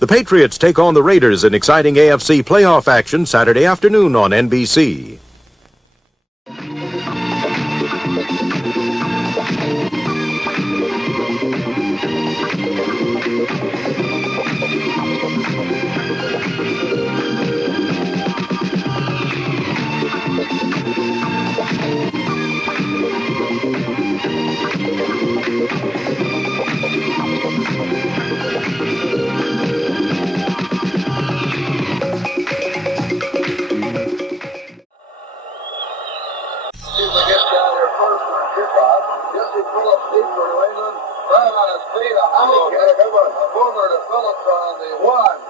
The Patriots take on the Raiders in exciting AFC playoff action Saturday afternoon on NBC. Jesse Phillips deep for New England. Right on his feet. A boomer to Phillips on the one.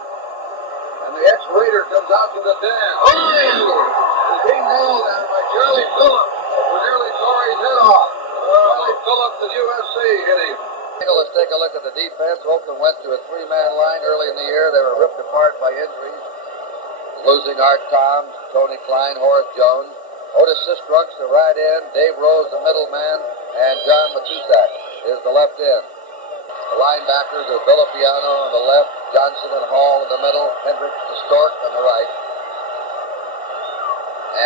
And the ex-Raider comes out to the 10. Oh! He nailed that by Charlie Phillips, who nearly tore his head off. Charlie Phillips of USC hit him. Let's take a look at the defense. Oakland went to a three-man line early in the year. They were ripped apart by injuries, losing Art Toms, Tony Klein, Horace Jones. Otis Sistrunk, the right end, Dave Rose, the middle man, and John Matusak is the left end. The linebackers are Villapiano on the left, Johnson and Hall in the middle, Hendricks to Stork on the right.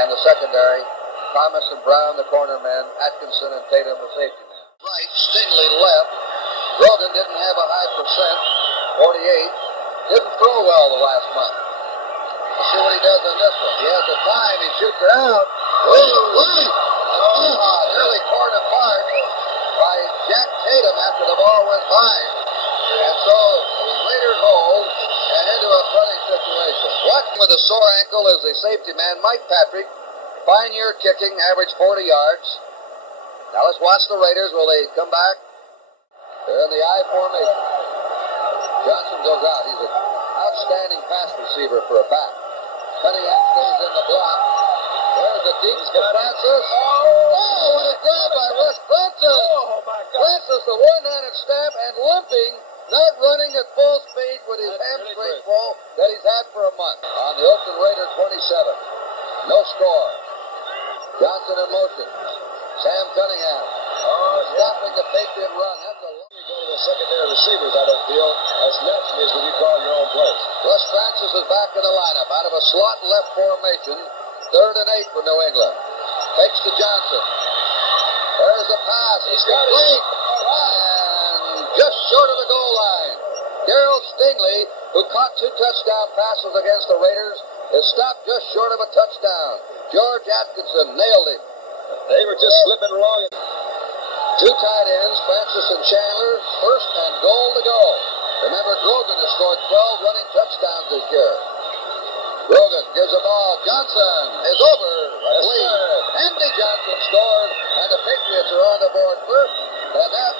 And the secondary, Thomas and Brown, the corner men, Atkinson and Tatum, the safety men. Right, Stingley left. Grogan didn't have a high percent, 48. Didn't throw well the last month. Let's see what he does on this one. He has the time, he shoots it out. Nearly torn apart by Jack Tatum after the ball went by. And so the Raiders hold and into a funny situation. Watching with a sore ankle is the safety man, Mike Patrick. Fine year kicking, average 40 yards. Now let's watch the Raiders. Will they come back? They're in the I formation. Johnson goes out. He's an outstanding pass receiver for a back. Cunningham stays in the block. There's the deep to Francis. Oh, what a grab by Russ Francis. Oh, my God. Francis, the one-handed stamp and limping, not running at full speed with his hamstring full that he's had for a month. On the Oakland Raiders 27. No score. Johnson in motion. Sam Cunningham. Stopping the Patriot run. That's a long... You go to the secondary receivers, I don't feel as naturally as when you call your own plays. Russ Francis is back in the lineup out of a slot left formation. 3rd and 8 for New England. Takes to Johnson. There's the pass. He's got it. And just short of the goal line. Darryl Stingley, who caught 2 touchdown passes against the Raiders, is stopped just short of a touchdown. George Atkinson nailed him. They were just slipping along. 2 tight ends, Francis and Chandler, 1st and goal to go. Remember, Grogan has scored 12 running touchdowns this year. Grogan gives the ball. Johnson is over. Andy Johnson scored, and the Patriots are on the board first. And that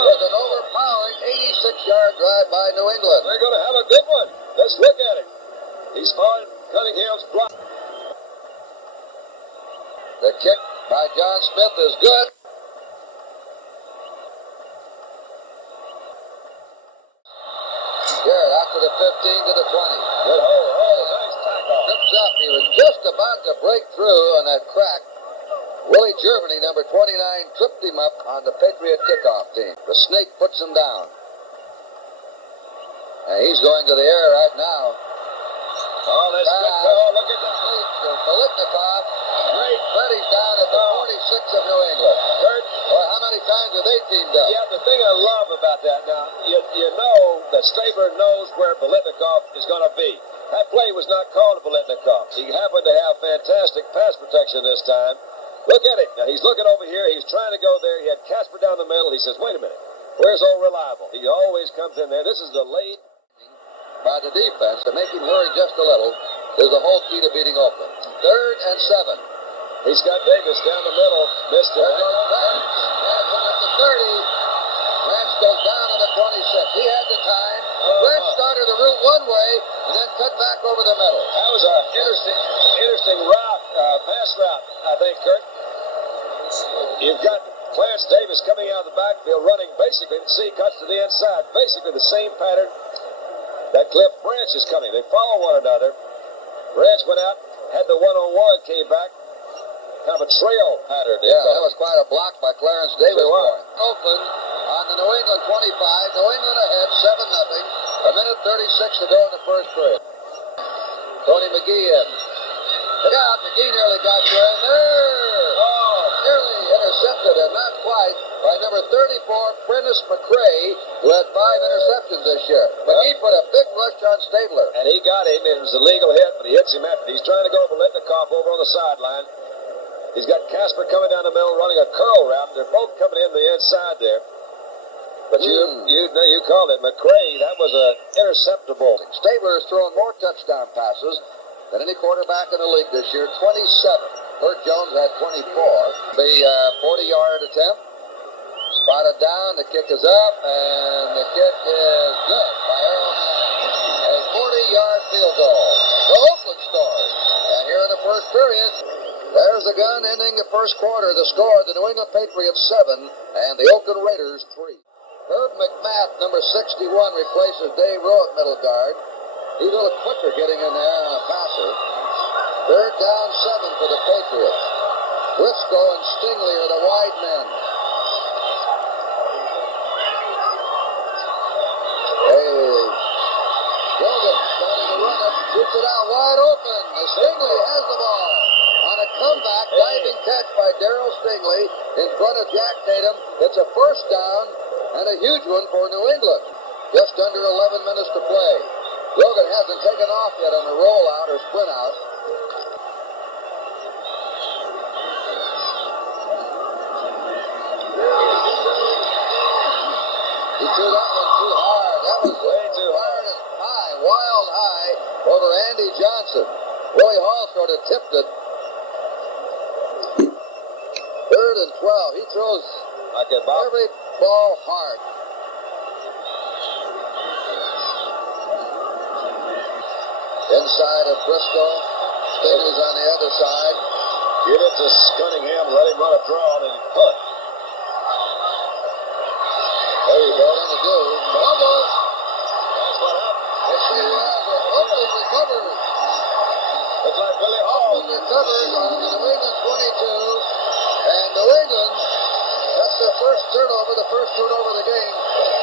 was an overpowering 86-yard drive by New England. They're going to have a good one. Let's look at it. He's followed Cunningham's block. The kick by John Smith is good. Garrett out to the 15 to the 20. Good hole. Oh, nice tackle. Trips up. He was just about to break through on that crack. Willie Germany, number 29, tripped him up on the Patriot kickoff team. The snake puts him down. And he's going to the air right now. Oh, that's good call. Look at that. Biletnikoff. Great. Freddie's down at the 46 of New England. Kurt. Well, how many times have they teamed up? Yeah, the thing I love about that now, you know that Stabler knows where Biletnikoff is going to be. That play was not called to Biletnikoff. He happened to have fantastic pass protection this time. Look at it. Now, he's looking over here. He's trying to go there. He had Casper down the middle. He says, wait a minute. Where's old Reliable? He always comes in there. This is the late... By the defense to make him hurry just a little is the whole key to beating Oakland. 3rd and 7. He's got Davis down the middle. Missed it. There goes Branch. Branch at the 30. Branch goes down to the 26. He had the time. Branch started the route one way and then cut back over the middle. That was an interesting route, pass route, I think, Kurt. You've got Clarence Davis coming out of the backfield running basically, see, cuts to the inside. Basically the same pattern that Cliff Branch is coming. They follow one another. Branch went out, had the one-on-one, came back. Kind of a trail pattern. Yeah, that was quite a block by Clarence Davis. Oakland on the New England 25. New England ahead, 7-0. A minute 36 to go in the first period. Tony McGee in. Look out, McGee nearly got you in there. Oh, nearly intercepted and not quite by number 34, Prentice McCray, who had 5 interceptions this year. McGee put a big rush on Stabler. And he got him. It was a legal hit, but he hits him after. He's trying to go over Litnikoff over on the sideline. He's got Casper coming down the middle, running a curl route. They're both coming in the inside there. But you called it McCray. That was a interceptable. Stabler has thrown more touchdown passes than any quarterback in the league this year, 27. Burt Jones had 24. The 40-yard attempt. Spotted down. The kick is up, and the kick is good by Earl Manning. A 40-yard field goal. The Oakland scores. And here in the first period, there's the gun ending the first quarter. The score, the New England Patriots 7 and the Oakland Raiders 3. Herb McMath, number 61, replaces Dave Rowe at middle guard. He's a little quicker getting in there on a passer. Third down 7 for the Patriots. Briscoe and Stingley are the wide men. Logan starting to run it, shoots it out wide open. Stingley has the ball. On a comeback, diving catch by Darryl Stingley in front of Jack Tatum. It's a first down and a huge one for New England. Just under 11 minutes to play. Logan hasn't taken off yet on a rollout or sprint out. He threw that one too hard. That was way too hard and high, wild high over Andy Johnson. Willie Hall sort of tipped it. Third and 12. He throws every ball hard. Inside of Briscoe. Stingley's on the other side. Give it to Cunningham. Let him run a draw and punt. There you go. Nothing to do. Bubble. That's what happened. Let's see who has it. Oakland recovers. Looks like Willie Hall. Oakland recovers on the New England 22. And New England, that's their first turnover, the first turnover of the game.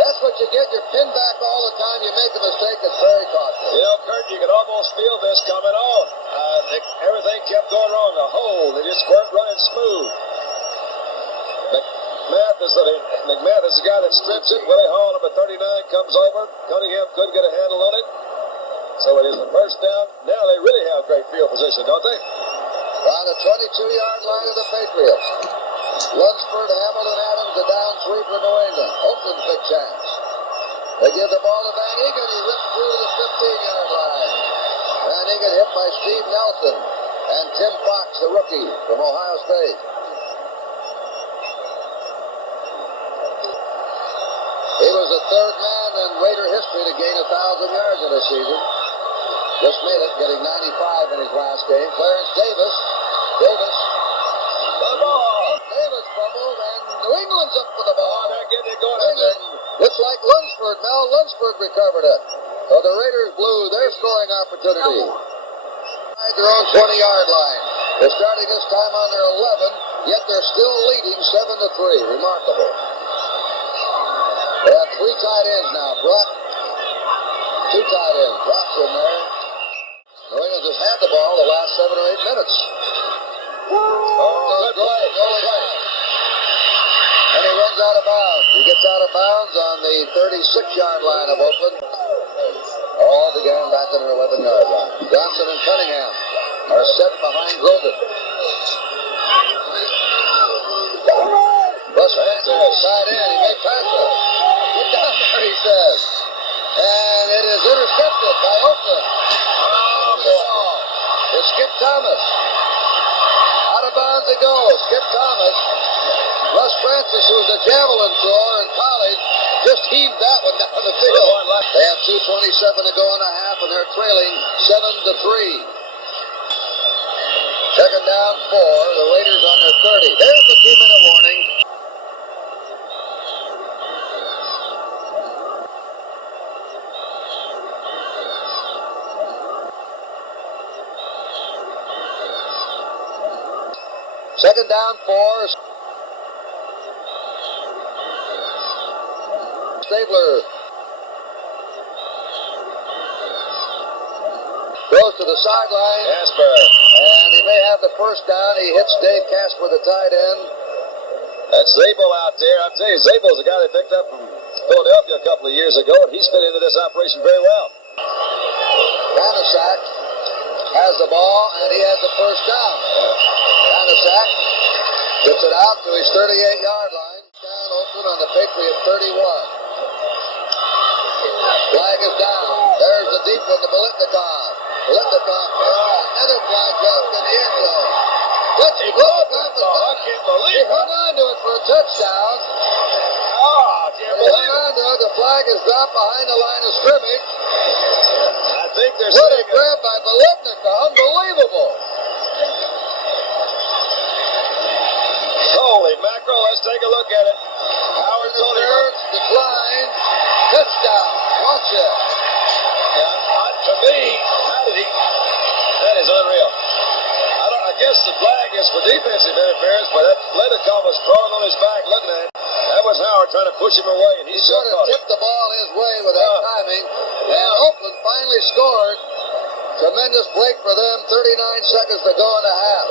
That's what you get. You're pinned back all the time. You make a mistake. It's very costly. You know, Kurt, you could almost feel this coming on. Everything kept going wrong. The hole, they just weren't running smooth. McMath is the guy that strips it. Willie Hall, number 39, comes over. Cunningham couldn't get a handle on it. So it is a first down. Now they really have great field position, don't they? On the 22-yard line of the Patriots. Lunsford, Hamilton, Adams, the down 3 for New England. Oakland's big chance. They give the ball to Van Egan. He ripped through the 15-yard line. Van Egan hit by Steve Nelson and Tim Fox, the rookie from Ohio State. He was the third man in Raider history to gain 1,000 yards in a season. Just made it, getting 95 in his last game. Clarence Davis. The ball. Davis fumbled, and New England's up with the ball. They're getting it going. Looks like Lunsford. Mel Lunsford recovered it. So the Raiders blew their scoring opportunity. At their own 20-yard line. They're starting this time on their 11, yet they're still leading 7-3. Remarkable. They have 3 tight ends now. Brock, 2 tight ends. Brock's in there. New England just had the ball the last 7 or 8 minutes. Good play. And he runs out of bounds. He gets out of bounds on the 36-yard line of Oakland. All began back on their 11-yard line. Johnson and Cunningham are set behind Grogan. Russ Francis, side in. He may pass it. Get down there, he says. And it is intercepted by Oakland. It's Skip Thomas. Out of bounds it goes. Skip Thomas. Russ Francis, who was a javelin thrower in college, just heaved that one down the field. They have 2:27 to go in a half, and they're trailing 7-3. Second down 4. The Raiders on their 30. There's the 2-minute warning. Second down 4. Stabler. goes to the sideline. Casper. And he may have the first down. He hits Dave Casper, the tight end. That's Zabel out there. I'll tell you, Zabel's a guy they picked up from Philadelphia a couple of years ago, and he's fit into this operation very well. Hanasak has the ball, and he has the first down. Hanasak gets it out to his 38-yard line. Down Oakland on the Patriot 31. Flag is down. There's the deep one to Biletnikoff. Biletnikoff, another flag dropped in the end zone. He caught that ball. I can't believe it. He hung on to it for a touchdown. Oh, I can't believe it. He hung on to it. The flag is dropped behind the line of scrimmage. I think they're what saying a grab by Biletnikoff. Unbelievable. Holy mackerel, let's take a look at it. Howard Tony. Decline. Touchdown. Watch it. To me, how did he? That is unreal. I guess the flag is for defensive interference, but that Biletnikoff was crawling on his back looking at it. That was Howard trying to push him away, and he sort of tipped the ball his way with that timing. And Oakland finally scored. Tremendous break for them. 39 seconds to go in the half.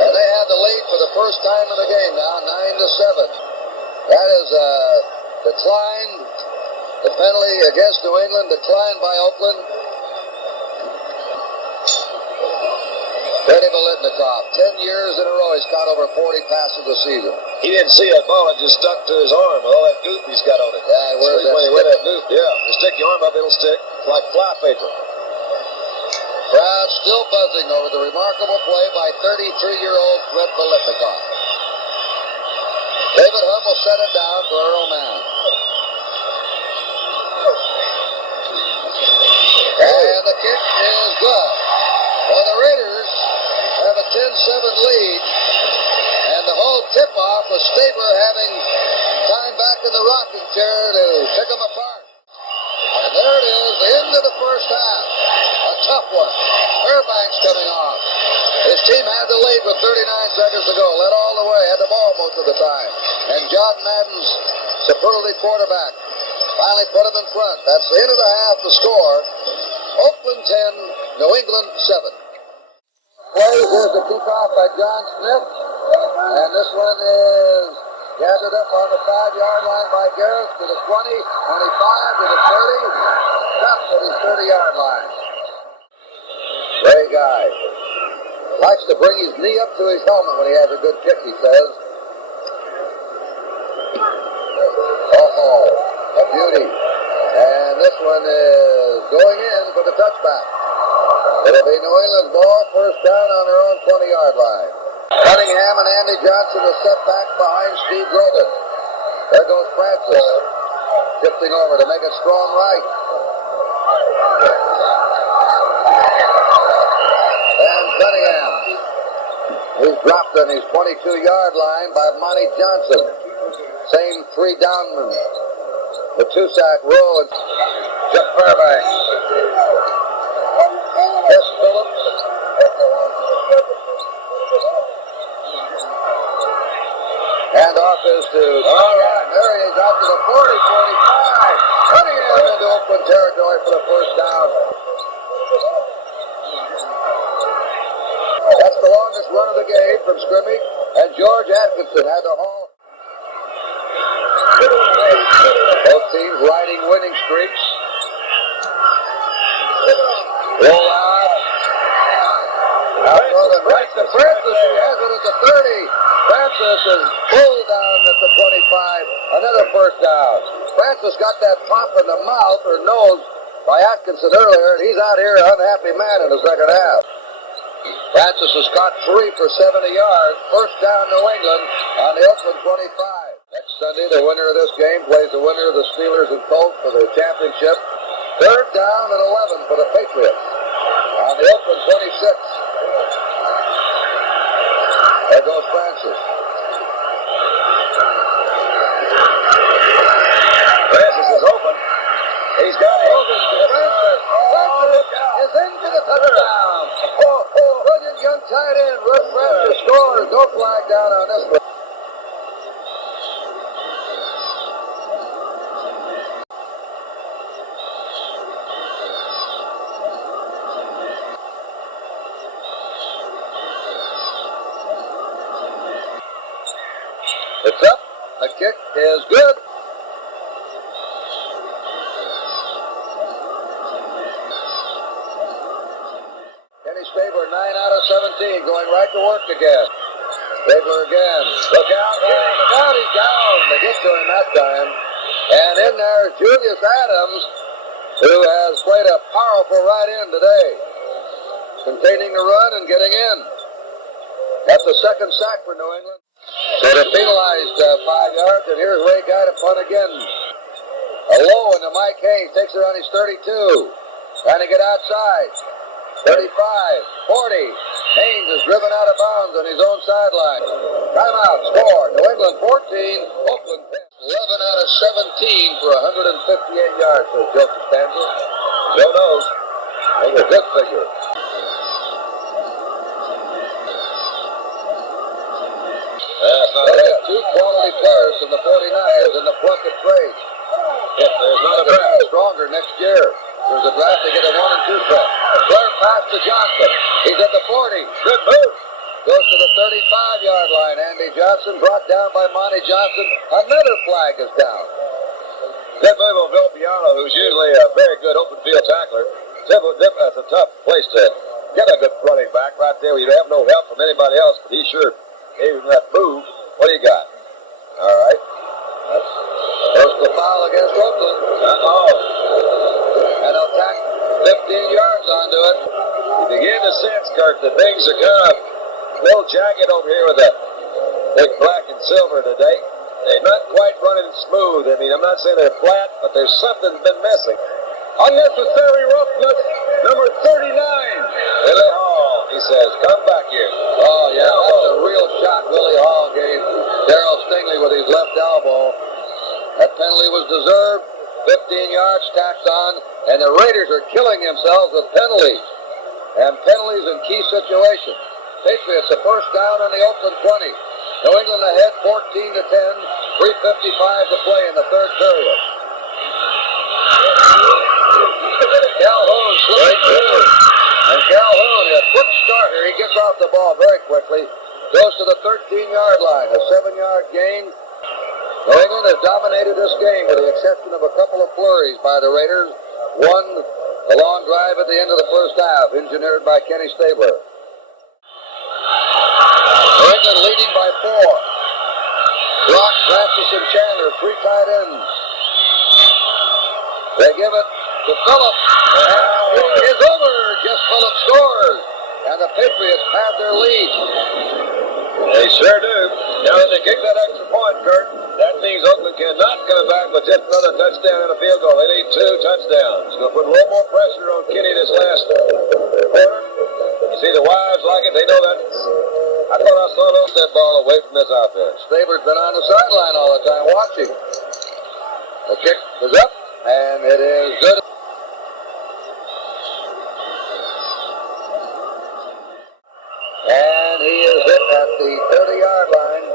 And they had the lead for the first time in the game now, 9-7. That is a decline. The penalty against New England declined by Oakland. Freddie Biletnikoff, 10 years in a row, he's caught over 40 passes a season. He didn't see that ball, it just stuck to his arm with all that goop he's got on it. Yeah, where's that goop? Yeah, you stick your arm up, it'll stick like fly paper. Crowd still buzzing over the remarkable play by 33-year-old Fred Biletnikoff. David Humm will set it down for Earl Mann. And the kick is good. Well, the Raiders have a 10-7 lead, and the whole tip-off was Staber having time back in the rocking chair to pick them apart. And there it is, the end of the first half. A tough one. Fairbanks coming off. His team had the lead with 39 seconds to go. Led all the way, had the ball most of the time. And John Madden's superlative quarterback finally put him in front. That's the end of the half, the score. Oakland 10, New England 7. Plays, here's the kickoff by John Smith. And this one is gathered up on the 5-yard line by Garrett to the 20, 25 to the 30. Stopped at his 30-yard line. Great guy. Likes to bring his knee up to his helmet when he has a good kick, he says. A beauty. And this one is going in for the touchback. It'll be New England's ball, first down on their own 20-yard line. Cunningham and Andy Johnson are set back behind Steve Grogan. There goes Francis, shifting over to make it strong right. And Cunningham, he's dropped on his 22-yard line by Monty Johnson. Same three downmen. The two-sack row and Jeff Fairbanks. Yes, Phillips. Hand off is to there he is out to the 40, 45. Cunningham into Oakland territory for the first down. That's the longest run of the game from scrimmage, and George Atkinson had to haul. Both teams riding winning streaks. Roll out. Right to Francis, who has it at the 30. Francis is pulled down at the 25. Another first down. Francis got that pop in the mouth or nose by Atkinson earlier, and he's out here an unhappy man in the second half. Francis has caught 3 for 70 yards. First down New England on the Oakland 25. Next Sunday, the winner of this game plays the winner of the Steelers and Colts for the championship. Third down and 11 for the Patriots on the Oakland 26. There goes Francis. Francis is open. He's got it. Francis is into the touchdown. Brilliant young tight end. Russ Francis scores. No flag down on this one. It's up. The kick is good. Kenny Stabler, 9 out of 17, going right to work again. Stabler again. Look out. Now he's down. They get to him that time. And in there is Julius Adams, who has played a powerful right in today, containing the run and getting in. That's the second sack for New England. So they penalized 5 yards, and here's Ray Guy to punt again. A low into Mike Haynes, takes it on his 32. Trying to get outside. 35, 40. Haynes is driven out of bounds on his own sideline. Timeout, score. New England 14, Oakland 10. 11 out of 17 for 158 yards, says Joe Costanza. Joe knows. That's a good figure. That's not bad. Two quality players from the 49ers in the Plunkett trade. If there's not a draft stronger next year, there's a draft to get a 1 and 2 pick. Blair pass to Johnson. He's at the 40. Good move. Goes to the 35-yard line. Andy Johnson brought down by Monty Johnson. Another flag is down. Good move on Bill Piano, who's usually a very good open field tackler. That's a tough place to get a good running back right there. You have no help from anybody else, but he sure gave him that move. What do you got? All right. There's the foul against Oakland. And they'll tack 15 yards onto it. You begin to sense, Kurt, that things are kind of a little jagged over here with the big black and silver today. They're not quite running smooth. I mean, I'm not saying they're flat, but there's something been missing. Unnecessary roughness, number 39. Willie Hall, he says, come back here. Oh, yeah, that's a real shot Willie Hall gave Darryl Stingley with his left elbow. That penalty was deserved. 15 yards tacked on, and the Raiders are killing themselves with penalties. And penalties in key situations. Patriots, a first down on the Oakland 20. New England ahead 14-10, 3:55 to play in the third period. Calhoun slipping through. And Calhoun, a quick starter, he gets off the ball very quickly. Goes to the 13-yard line, a 7-yard gain. New England has dominated this game with the exception of a couple of flurries by the Raiders. One, the long drive at the end of the first half, engineered by Kenny Stabler. New England leading by 4. Brock, Francis, and Chandler, 3 tight ends. They give it to Phillips. And it is over. Just Phillips scores. And the Patriots have their lead. They sure do. Now that they kick that extra point, Kurt, that means Oakland cannot come back with just another touchdown and a field goal. They need 2 touchdowns. It's going to put a little more pressure on Kenny this last quarter. You see the wives like it. They know that. I thought I saw that ball away from this offense. Stabler's been on the sideline all the time watching. The kick is up, and it is good. And he is hit at the 30-yard line.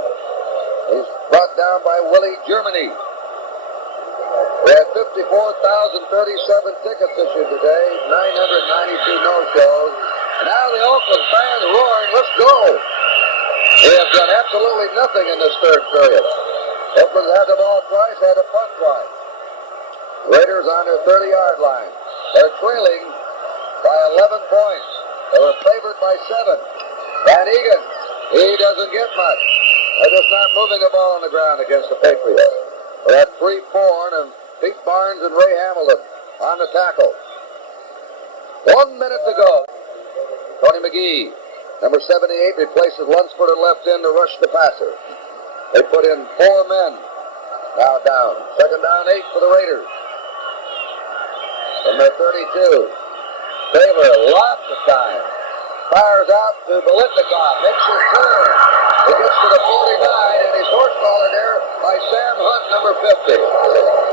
He's brought down by Willie Germany. We had 54,037 tickets issued today, 992 no-shows. And now the Oakland fans roaring, let's go. They have done absolutely nothing in this third period. Oakland had the ball twice, had a punt twice. Raiders on their 30-yard line. They're trailing by 11 points. They were favored by 7. Van Egan, he doesn't get much. They're just not moving the ball on the ground against the Patriots. They had Free Forn and Pete Barnes and Ray Hamilton on the tackle. 1 minute to go. Tony McGee, number 78, replaces Lunsford at left end to rush the passer. They put in 4 men. Now down. Second down, 8 for the Raiders. From their 32. Taylor, lots of time. Fires out to Biletnikoff. Makes his turn. He gets to the 49, and he's horse-collared there by Sam Hunt, number 50.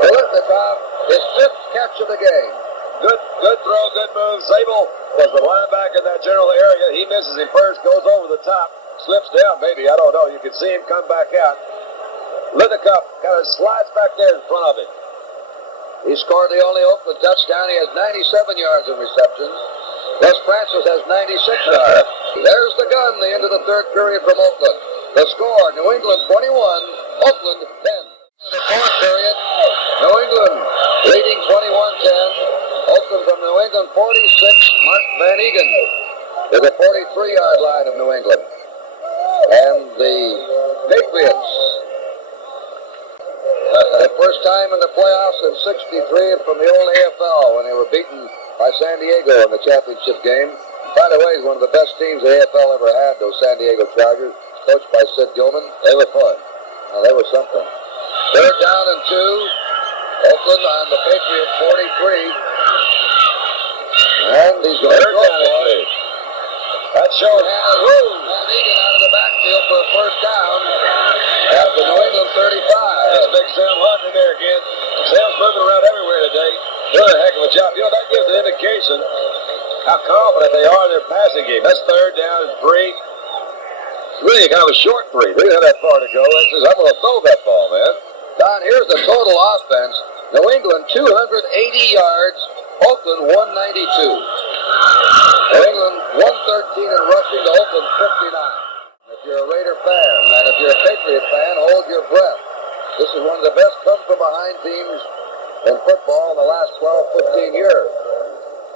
Biletnikoff, his 5th catch of the game. Good throw, good move. Zabel was the linebacker in that general area. He misses him first, goes over the top, slips down maybe. I don't know. You can see him come back out. Biletnikoff kind of slides back there in front of him. He scored the only Oakland touchdown. He has 97 yards in receptions. Wes Francis has 96 yards. There's the gun, the end of the third period from Oakland. The score, New England 21, Oakland 10. The fourth period, New England leading 21-10. Oakland from New England 46. Mark Van Egan to the 43-yard line of New England. And the Patriots, the first time in the playoffs in 63 and from the old AFL when they were beaten by San Diego in the championship game. By the way, it's one of the best teams the AFL ever had, those San Diego Chargers, coached by Sid Gilman. They were fun. Now, they were something. Third down and 2. Oakland on the Patriots 43. And he's going to throw it. That shows Van Egan out of the backfield for a first down at the New England 35. That's big Sam Hunt in there again. Sam's moving around everywhere today. Doing a heck of a job. You know, that gives an indication how confident they are in their passing game. That's third down and 3. It's really kind of a short 3. They don't have that far to go. That says, I'm going to throw that ball, man. Don, here's the total offense. New England 280 yards. Oakland 192. New England 113 in rushing to Oakland 59. If you're a Raider fan, and if you're a Patriot fan, hold your breath. This is one of the best come-from-behind teams in football in the last 12, 15 years.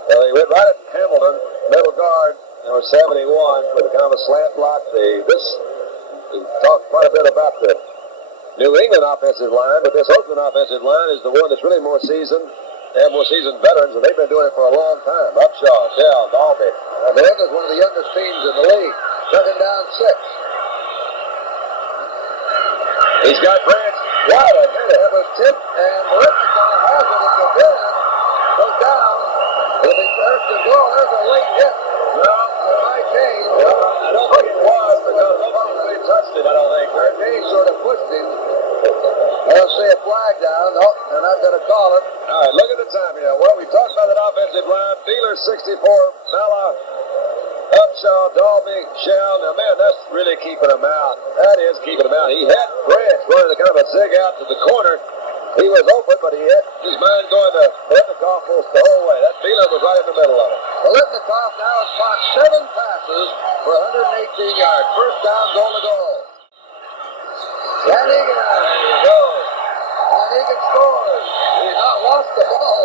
Well, he went right at Hamilton, middle guard, number 71, with a kind of a slant block. We talked quite a bit about the New England offensive line, but this Oakland offensive line is the one that's really more seasoned. They have more seasoned veterans, and they've been doing it for a long time. Upshaw, Shell, Dalby. New England's one of the youngest teams in the league. Second down 6. He's got Grant. Wow, it was tipped, and Maritnikov has it at the 10. Goes down. It'll be first and goal. There's a late hit. No, Mike Kane. I don't think it was because nobody really touched it, I don't think. Kane sort of pushed him. They'll see a flag down. No, they're not going to call it. All right, look at the time here. Well, we talked about that offensive line. Beeler, 64. Bella, Upshaw, Dalby, Shell. Now, man, that's really keeping him out. That is keeping him out. He had Branch running kind of a zig out to the corner. He was open, but he had his mind going to Litnikoff the whole way. That Beeler was right in the middle of it. Litnikoff now has caught 7 passes for 118 yards. First down, goal to goal. Van Egan. There you go. Van Egan scores. He's not lost the ball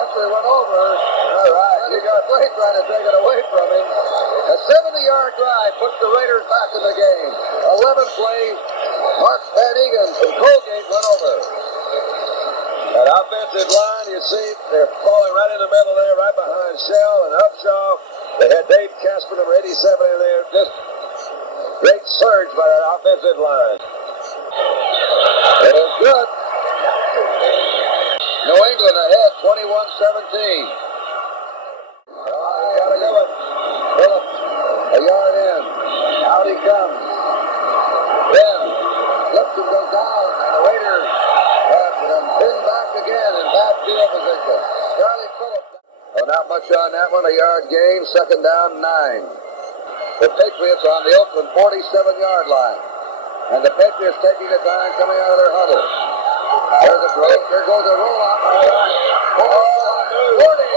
after he went over. All right. You got Clay trying to take it away from him. A 70-yard drive puts the Raiders back in the game. 11 plays. Mark Van Egan from Colgate went over. That offensive line, you see, they're falling right in the middle there, right behind Shell and Upshaw. They had Dave Casper, number 87 in there. Just great surge by that offensive line. It is good. New England ahead, 21-17. Got a good one. Phillips, a yard in. Out he comes. Then, Lipton goes down, and the Raiders have them pinned back again in bad field position. Charlie Phillips. Oh, not much on that one. A yard gain, second down, 9. The Patriots on the Oakland 47-yard line. And the Patriots taking the time coming out of their huddle. There's a throw. There goes a roll-out. 40.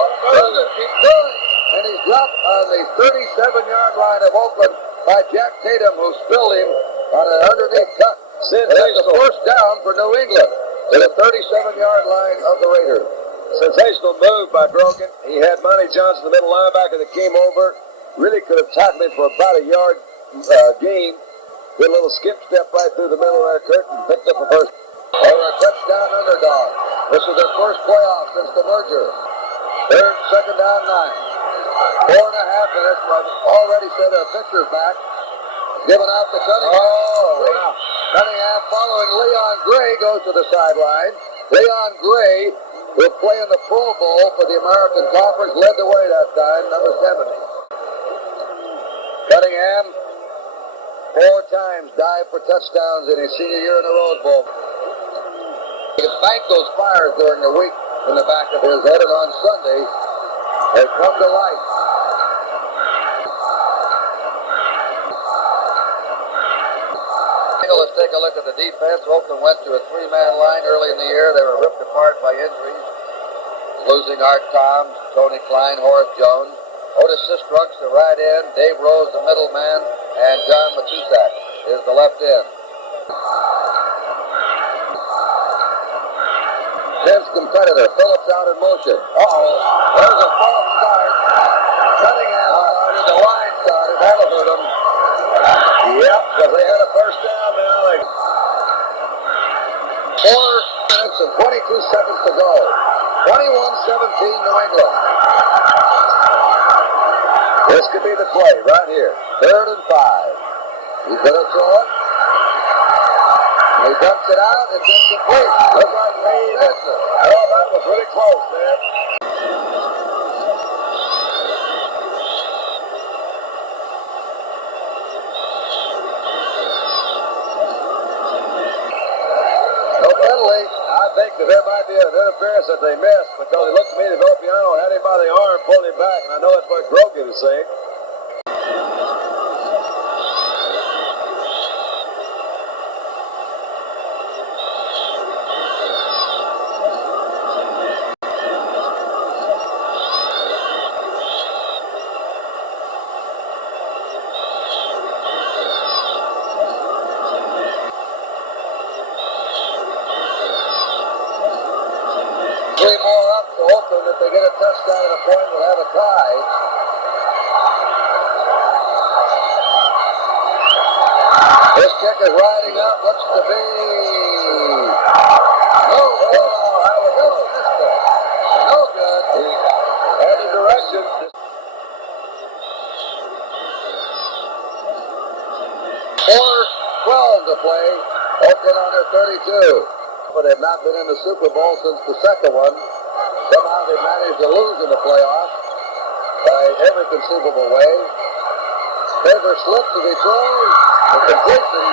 Keeps going. And he's dropped on the 37-yard line of Oakland by Jack Tatum, who spilled him on an underneath cut. And that's the first down for New England to the 37-yard line of the Raiders. Sensational move by Grogan. He had Monty Johnson, the middle linebacker that came over. Really could have tackled him for about a yard gain. Did a little skip step right through the middle of that curtain and picked up the first. They were a touchdown underdog. This is their first playoff since the merger. Second down, 9. 4.5 minutes. Already said their pitcher's back. Given out to Cunningham. Oh, wow. Cunningham following Leon Gray goes to the sideline. Leon Gray, who'll play in the Pro Bowl for the American Conference, led the way that time, number 70. Cunningham 4 times dived for touchdowns in his senior year in the Rose Bowl. He could bank those fires during the week in the back of his head, and on Sunday, they come to life. Let's take a look at the defense. Oakland went to a 3-man line early in the year. They were ripped apart by injuries, losing Art Toms, Tony Klein, Horace Jones. Otis Sistrunks, the right end. Dave Rose, the middle man. And John Matusak is the left end. Intense competitor. Phillips out in motion. There's a false start. Cunningham started. The line started. That'll hurt him. Yep, because they had a first down now. 4 minutes and 22 seconds to go. 21-17 New England. This could be the play right here. 3rd and 5. He's going to throw it. He dumps it out. It's incomplete. Looks like he missed it. Oh, that was really close, man. No penalty. I think that there might be an interference that they missed because it looked to me that Opiano had him by the arm, pulled him back, and I know that's what Grogan is saying. Three more up to Oakland. If they get a touchdown at a point, we'll have a tie. This kick is riding up. Looks to be no good. That was close. No good. And the direction. 4:12 to play. Oakland on their 32. But they've not been in the Super Bowl since the second one. Somehow they managed to lose in the playoffs by every conceivable way. Favor slips as he throws. The completion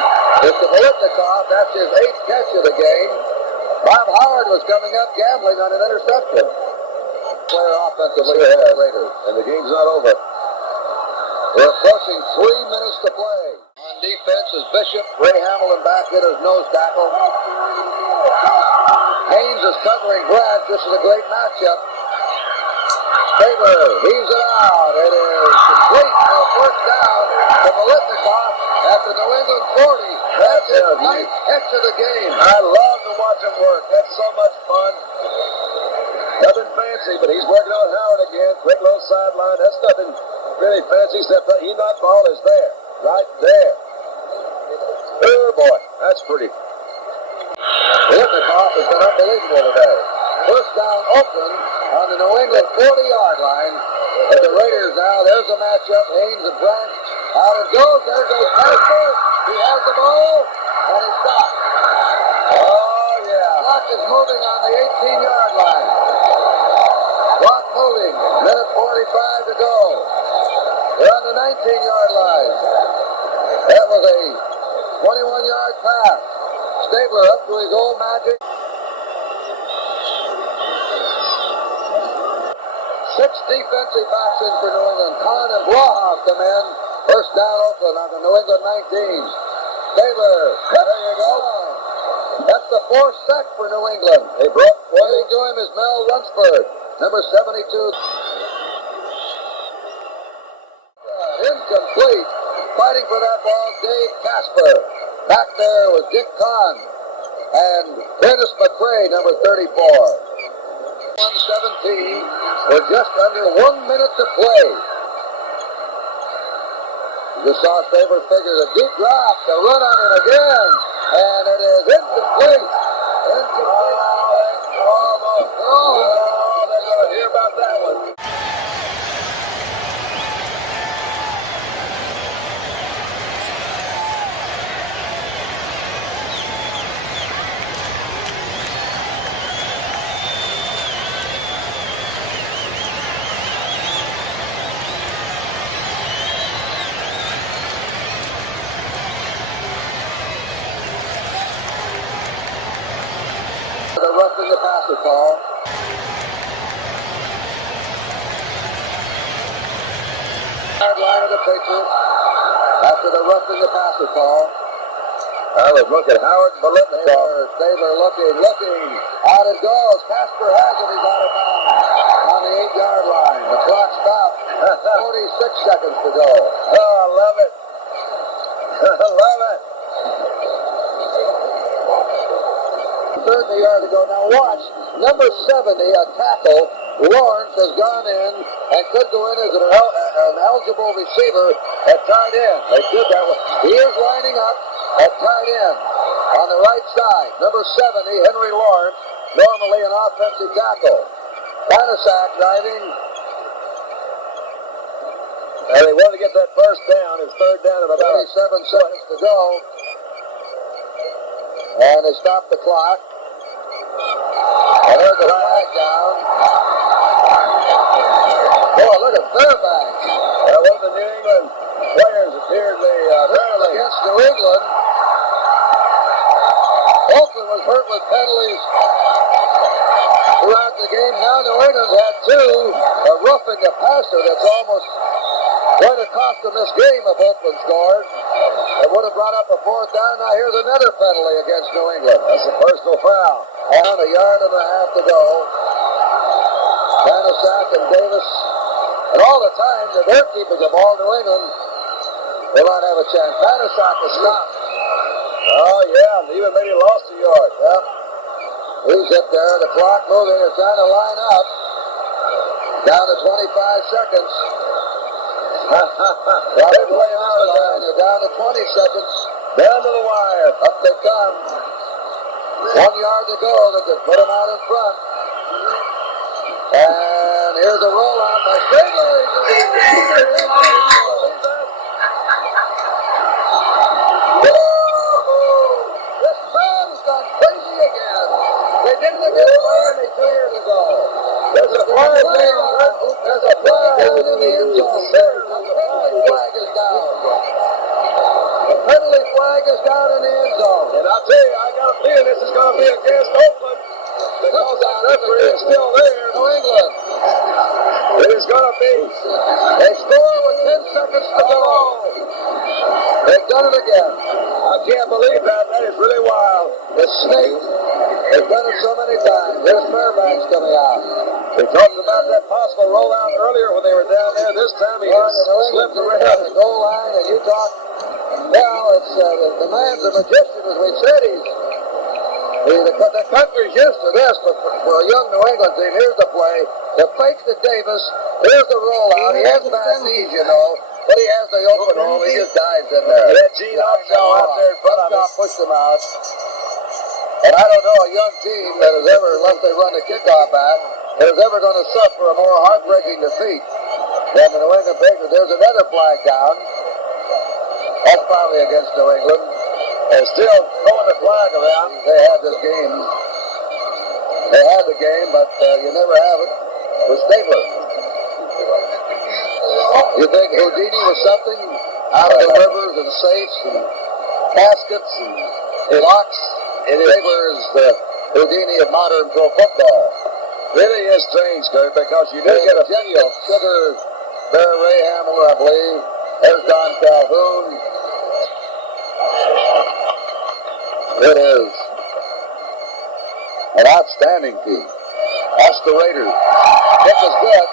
is to Bolitnikov. That's his 8th catch of the game. Bob Howard was coming up gambling on an interception. Player offensively for the Raiders. And the game's not over. We're approaching 3 minutes to play. On defense is Bishop. Ray Hamilton back in his nose tackle. Haynes is covering Brad. This is a great matchup. Favor heaves it out. It is complete for a first down to Bolitnikov at the New England 40. That's his 9th catch of the game. I love to watch him work. That's so much fun. Nothing fancy, but he's working on Howard again. Quick little sideline. That's nothing really fancy except that he not ball is there. Right there. Oh boy, that's pretty. Bolitnikov has been unbelievable today. First down Oakland on the New England 40-yard line. But the Raiders now, there's a matchup. Haynes and Branch. Out it goes. There goes Pastor. He has the ball. And he stopped. Oh, yeah. Clock is moving on the 18-yard line. Clock moving. Minute 45 to go. They're on the 19-yard line. That was a 21-yard pass. Stabler up to his old magic. 6 defensive backs in for New England. Kahn and Blaha come in. First down Oakland on the New England 19. Stabler. There you go. That's the 4th sack for New England. They brought pointing to him is Mel Lunsford, number 72. Incomplete. Fighting for that ball, Dave Casper. Back there was Dick Kahn and Dennis McCray, number 34. 1:17. We're just under 1 minute to play. You saw Faber figure a deep drop to run on it again, and it is incomplete. Incomplete. Almost. Oh, they're going to hear about that one. The roughing the passer call. Hard line of the Patriots after the roughing the passer call. I was looking at Howard and Bolitnikov. They were looking. Out it goes. Casper has it. He's out of bounds on the 8-yard line. The clock stopped. 46 seconds to go. Oh, I love it. I love it. Third a yard to go. Now watch, number 70, a tackle, Lawrence has gone in and could go in as an eligible receiver at tight end. They did that one. He is lining up at tight end on the right side. Number 70, Henry Lawrence, normally an offensive tackle. Panasac driving. And they want to get that first down. It's third down at about 37 seconds to go. And they stop the clock. And there's the flag down. Boy, look at Fairbanks. One of the New England players appeared against New England. Oakland was hurt with penalties throughout the game. Now New England had two. A roughing the passer that's almost going to cost them this game if Oakland scored. It would have brought up a fourth down. Now here's another penalty against New England. That's a personal foul. And a yard and a half to go. Panasac and Davis. And all the time that they're keeping the ball, New England will not have a chance. Panasac is stopped. Oh, yeah. Even maybe lost a yard. Yep. He's up there. The clock moving. They're trying to line up. Down to 25 seconds. They're playing our line. They're down to 20 seconds. Down to the wire. Up they come. 1 yard to go. They could put them out in front. And here's a rollout by Stabler. This crowd's gone crazy again. They didn't against Miami 2 years ago. There's a flag down. There's a flag down in the end zone. The penalty flag is down. The penalty flag is down in the end zone. And I'll tell you, I got a feeling this is going to be against Oakland because that referee is still there. New England. It is going to be. They score with 10 seconds to go. They've done it again. I can't believe that. That is really wild. The snake has done it so many times. There's Fairbanks coming out. We talked about that possible rollout earlier when they were down there. This time he just slipped around the goal line, and you talk. Well, it's the man's a magician, as we said. The country's used to this, but for a young New England team, here's the play. The fake to Davis. Here's the rollout. He has bad knees, you know, but he has the open hole. He just dives in there. That Gene Upshaw out there in front of us. Pushed him out. And I don't know a young team that has ever, unless they run the kickoff back, that is ever going to suffer a more heartbreaking defeat than the New England Patriots. There's another flag down. That's probably against New England. They're still throwing the flag around. They had this game. They had the game, but you never have it with Stabler. You think Houdini was something out of the rivers and safes and caskets and locks? Stabler is the Houdini of modern pro football. Really is strange, Kurt, because you do get a feel. Sugar, Bear Ray Hamler, I believe. There's Don Calhoun. It is an outstanding team. That's the Raiders. Kick is good.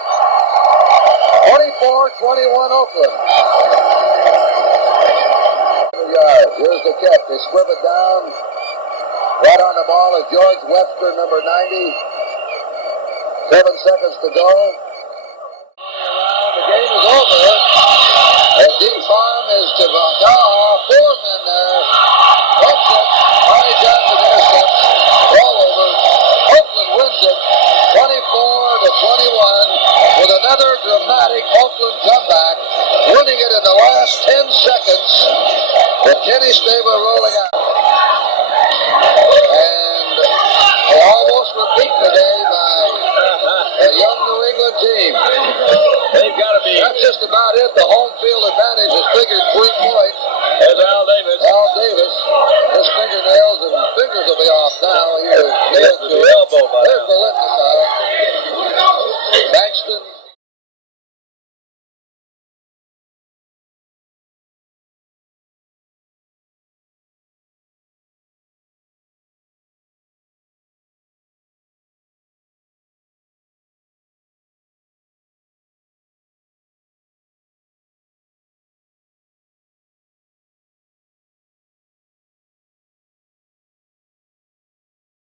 24-21 Oakland. Here's the kick. They squib it down. Right on the ball is George Webster, number 90. 7 seconds to go. The game is over. The deep farm is to Vandaha. 4 men there. Oakland, Ronnie Johnson intercepts. All over. Oakland wins it 24-21 with another dramatic Oakland comeback, winning it in the last 10 seconds with Kenny Stabler rolling out. And they almost were beaten today by a young New England team. They've got to be. That's just about it. The home field advantage has figured 3 points.